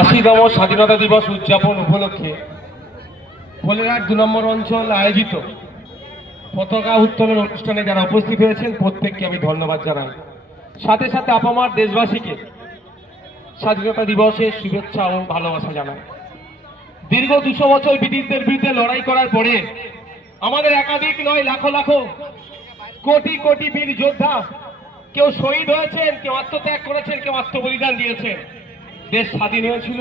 80তম স্বাধীনতা দিবস উদযাপন উপলক্ষে কোলেরার 2 নম্বর অঞ্চল আয়োজিত পতাকা উত্তোলন অনুষ্ঠানে যারা উপস্থিত হয়েছেন প্রত্যেককে আমি ধন্যবাদ জানাই। সাথে সাথে আপামার দেশবাসীকে স্বাধীনতা দিবসের শুভেচ্ছা ও ভালোবাসা জানাই। দীর্ঘ 200 বছর ব্রিটিশদের বিরুদ্ধে লড়াই করার পরে আমাদের একাধিক নয় লাখো লাখো কোটি কোটি বীর যোদ্ধা কেউ শহীদ হয়েছেন, কেউ আত্মত্যাগ করেছেন, কেউ আত্মবলিদান দিয়েছেন। দেশ স্বাধীন হয়েছিল।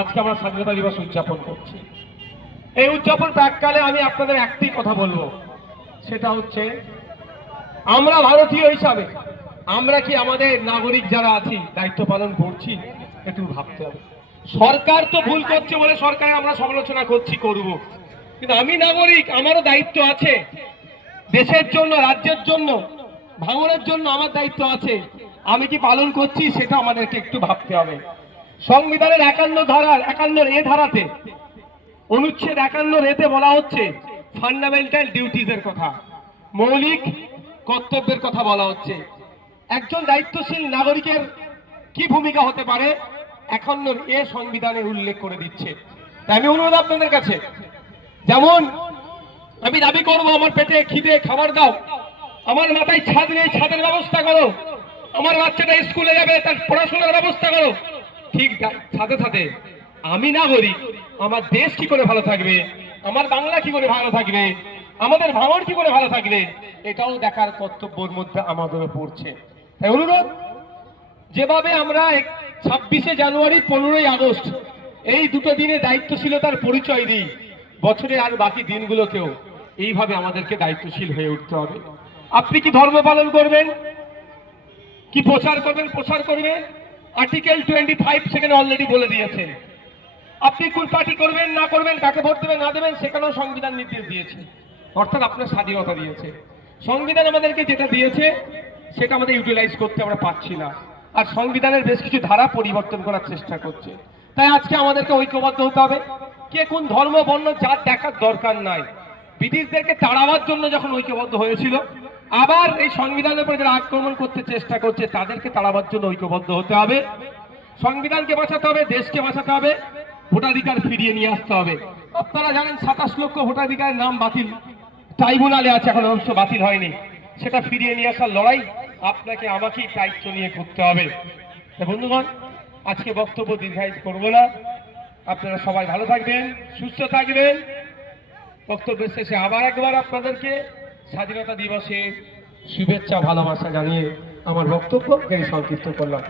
আজকে আমরা স্বাধীনতা দিবস উদযাপন করছি। এই উদযাপন প্রাককালে আমি আপনাদের একটি কথা বলবো, সেটা হচ্ছে আমরা ভারতীয় হিসাবে আমরা কি আমাদের নাগরিক যারা আছি দায়িত্ব পালন করছি? একটু ভাবতে হবে। সরকার তো ভুল করছে বলে সরকারের আমরা সমালোচনা করছি, করব, কিন্তু আমি নাগরিক, আমারও দায়িত্ব আছে। দেশের জন্য, রাজ্যের জন্য, ভাঙনের জন্য আমার দায়িত্ব আছে। আমি কি পালন করছি সেটা আমাদেরকে একটু ভাবতে হবে। সংবিধানের 51 ধারাতে অনুচ্ছেদ 51 বলা হচ্ছে ফান্ডামেন্টাল ডিউটিজের কথা, মৌলিক কর্তব্যের কথা বলা হচ্ছে। একজন দায়িত্বশীল নাগরিকের কি ভূমিকা হতে পারে 51 সংবিধানে উল্লেখ করে দিচ্ছে। তাই আমি অনুরোধ আপনাদের কাছে, যেমন আমি দাবি করবো আমার পেটে খিদে খাবার দাও, আমার মাথায় ছাদ নেই ছাদের ব্যবস্থা করো, আমার বাচ্চাটা স্কুলে যাবে তার পড়াশোনার ব্যবস্থা করো, ঠিক সাথে সাথে আমি নাগরিক, আমার দেশ কি করে ভালো থাকবে, আমার বাংলা কি করে ভালো থাকবে, আমাদের ভাঙন কি করে ভালো থাকবে, এটাও দেখার কর্তব্যের মধ্যে আমাদেরও পড়ছে। তাই অনুরোধ, যেভাবে আমরা 26শে জানুয়ারি 15ই আগস্ট এই দুটো দিনে দায়িত্বশীলতার পরিচয় দিই, বছরের আর বাকি দিনগুলোকেও এইভাবে আমাদেরকে দায়িত্বশীল হয়ে উঠতে হবে। আপনি কি ধর্ম পালন করবেন, কি প্রচার করবেন, প্রচার করবেন, আর্টিকেল 25 সেখানে অলরেডি বলে দিয়েছে। আপনি কোন পার্টি করবেন না করবেন, কাকে ভোট দেবেন না দেবেন, সেখানেও সংবিধান নির্দেশ দিয়েছে। অর্থাৎ আপনার স্বাধীনতা দিয়েছে। সংবিধান আমাদেরকে যেটা দিয়েছে সেটা আমাদের ইউটিলাইজ করতে আমরা পারছি না, আর সংবিধানের বেশ কিছু ধারা পরিবর্তন করার চেষ্টা করছে। তাই আজকে আমাদেরকে ঐক্যবদ্ধ হতে হবে। কে কোন ধর্ম বর্ণ জাত দেখার দরকার নাই। ব্রিটিশদেরকে তাড়াবার জন্য যখন ঐক্যবদ্ধ হয়েছিল, আবার এই সংবিধানের উপর যারা আক্রমণ করতে চেষ্টা করছে তাদেরকে তাড়াবার জন্য ঐক্যবদ্ধ হতে হবে। সংবিধানকে বাঁচাতে হবে, দেশকে বাঁচাতে হবে, ভোটাধিকার ফিরিয়ে নিয়ে আসতে হবে। আপনারা জানেন 27 লক্ষ ভোটাধিকারের নাম বাতিল ট্রাইব্যুনালে আছে, এখন অবশ্য বাতিল হয়নি। সেটা ফিরিয়ে নিয়ে আসার লড়াই আপনাকে আমাকেই দায়িত্ব নিয়ে করতে হবে। বন্ধুগণ, আজকে বক্তব্য দীর্ঘায়িত করবো না। আপনারা সবাই ভালো থাকবেন, সুস্থ থাকবেন। বক্তব্যের শেষে আবার একবার আপনাদেরকে স্বাধীনতা দিবসের শুভেচ্ছা ভালোবাসা জানিয়ে আমার বক্তব্য সংক্ষিপ্ত করলাম।